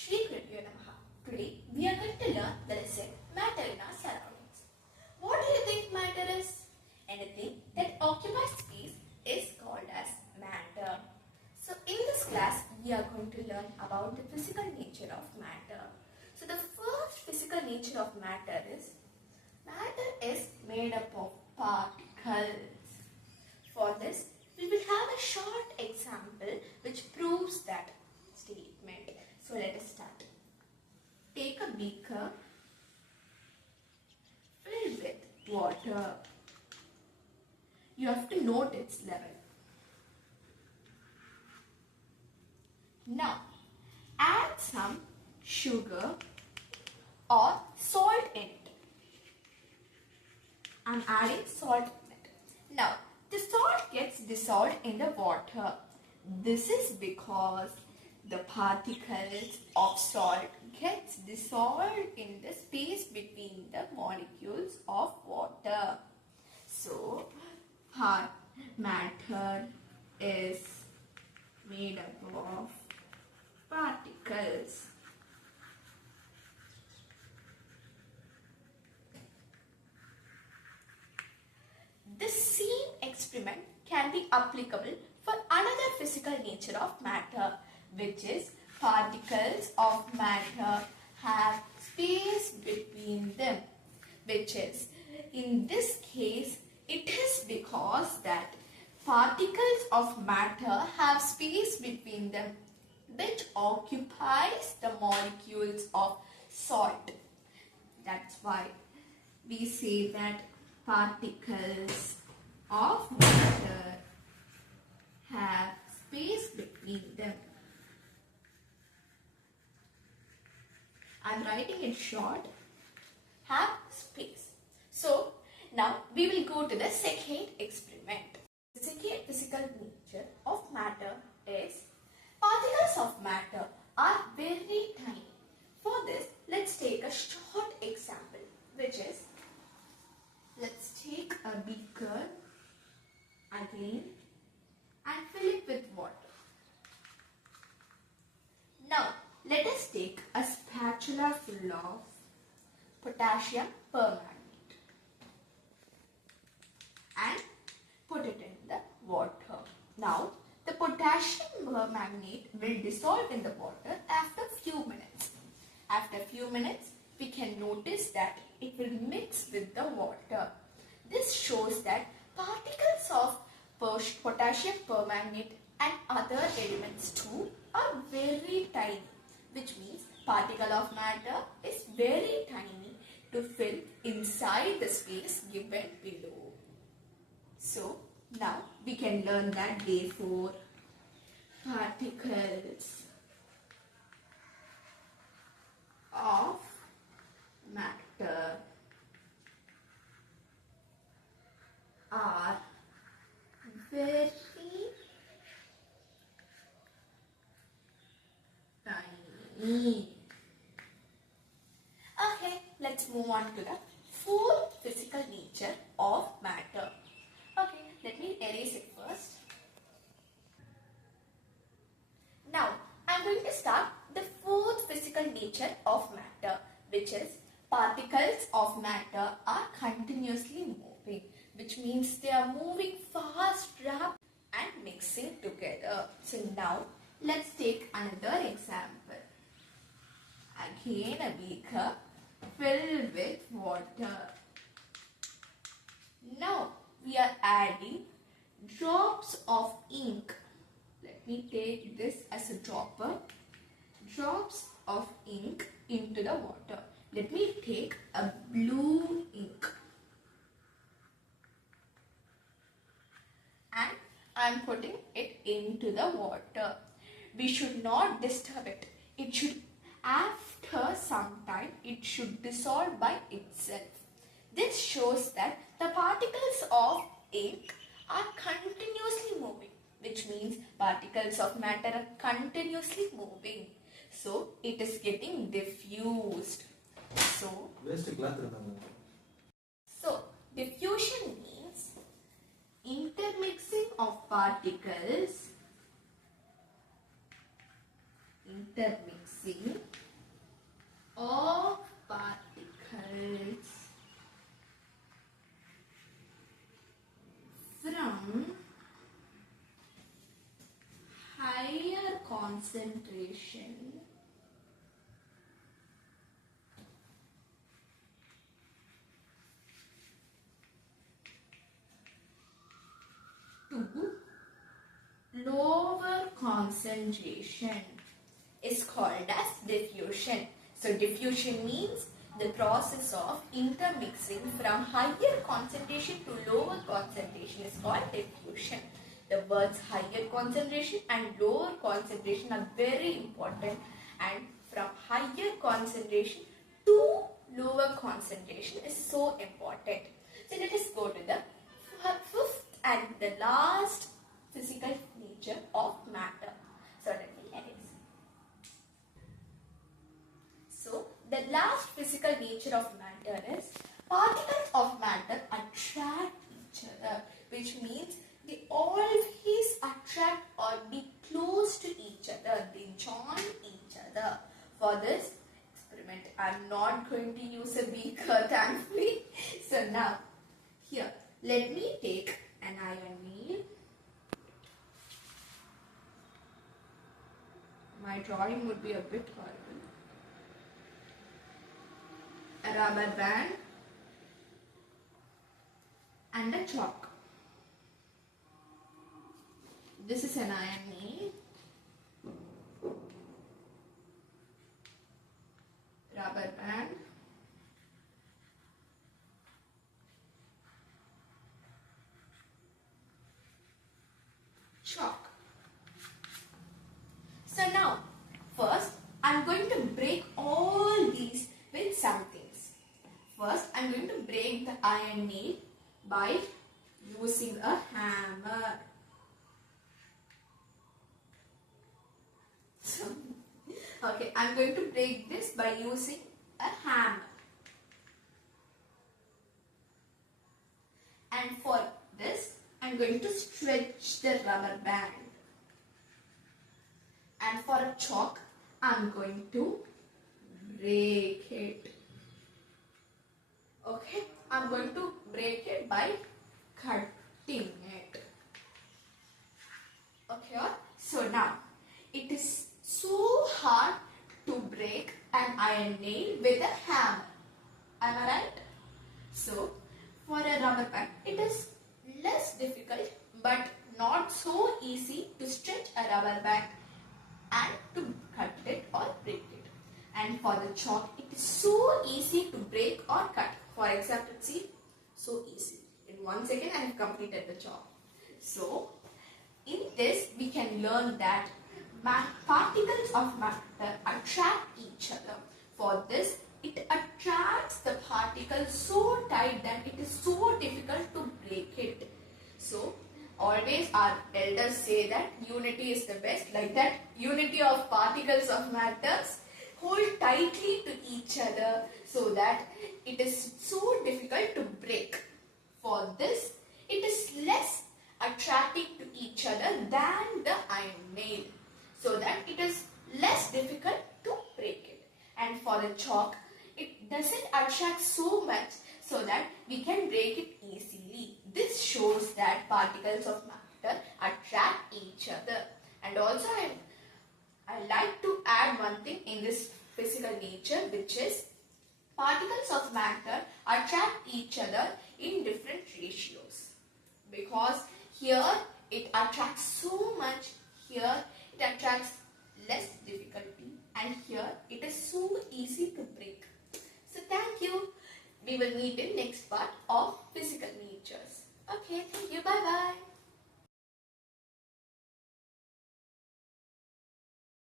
Shri Gurubhyo Namaha. Today we are going to learn the lesson matter in our surroundings. What do you think matter is? Anything that occupies space is called as matter. So in this class we are going to learn about the physical nature of matter. So the first physical nature of matter is made up of particles. For this we will have a short example which proves that statement. So let us start. Take a beaker filled with water. You have to note its level. Now add some sugar or salt in it. I am adding salt in it. Now the salt gets dissolved in the water. This is because the particles of salt gets dissolved in the space between the molecules of water. So matter is made up of particles. This same experiment can be applicable for another physical nature of matter, which is particles of matter have space between them, which is in this case it is because that particles of matter have space between them which occupies the molecules of salt. That's why we say that particles of matter have space between them. I am writing it short, have space. So now we will go to the second experiment. The second physical nature of matter is particles of matter are very tiny. For this, let's take a short example, which is, let's take a beaker again and fill it with water. Now let us take a spatula full of potassium permanganate and put it in the water. Now the potassium permanganate will dissolve in the water after few minutes. After few minutes we can notice that it will mix with the water. This shows that particles of potassium permanganate and other elements too are very tiny, which means particle of matter is very tiny to fill inside the space given below. So now we can learn that therefore particles of matter are very tiny. Okay, let's move on to the fourth physical nature of matter. Okay, let me erase it first. Now, I am going to start the fourth physical nature of matter, which is particles of matter are continuously moving, which means they are moving fast, rapid and mixing together. So now let's take another example. Again a beaker filled with water. Now we are adding drops of ink. Let me take this as a dropper. Drops of ink into the water. Let me take a blue ink. And I am putting it into the water. We should not disturb it. It should, after some time, it should dissolve by itself. This shows that the particles of ink are continuously moving, which means particles of matter are continuously moving. So it is getting diffused. So diffusion means intermixing of particles intermixing concentration to lower concentration is called as diffusion. So diffusion means the process of intermixing from higher concentration to lower concentration is called diffusion. The words higher concentration and lower concentration are very important, and from higher concentration to lower concentration is so important. So let us go to the fifth and the last physical nature of matter. So let me erase. So the last physical nature of matter is particles of matter attract each other, which means they always attract or be close to each other. They join each other. For this experiment, I am not going to use a beaker, thankfully. So now, here, let me take an iron nail. My drawing would be a bit horrible. A rubber band and a chalk. This is an iron nail, rubber band, chalk. So now, first I am going to break all these with some things. First, I am going to break the iron nail by using a hammer. Okay, I am going to break this by using a hammer. And for this, I am going to stretch the rubber band. And for a chalk, I am going to break it. Okay, I am going to break it by cutting it. Okay, so now it is so hard to break an iron nail with a hammer. Am I right? So, for a rubber band, it is less difficult but not so easy to stretch a rubber band and to cut it or break it. And for the chalk, it is so easy to break or cut. For example, see, so easy. In 1 second, I have completed the chalk. So, in this, we can learn that particles of matter attract each other. For this, it attracts the particle so tight that it is so difficult to break it. So, always our elders say that unity is the best. Like that, unity of particles of matters hold tightly to each other so that it is so difficult to break. For this, it is less attracting to each other than the iron nail, so that it is less difficult to break it. And for the chalk, it doesn't attract so much so that we can break it easily. This shows that particles of matter attract each other. And also I like to add one thing in this physical nature, which is particles of matter attract each other in different ratios. Because here it attracts so much, here it attracts less difficulty, and here it is so easy to break. So thank you. We will meet in next part of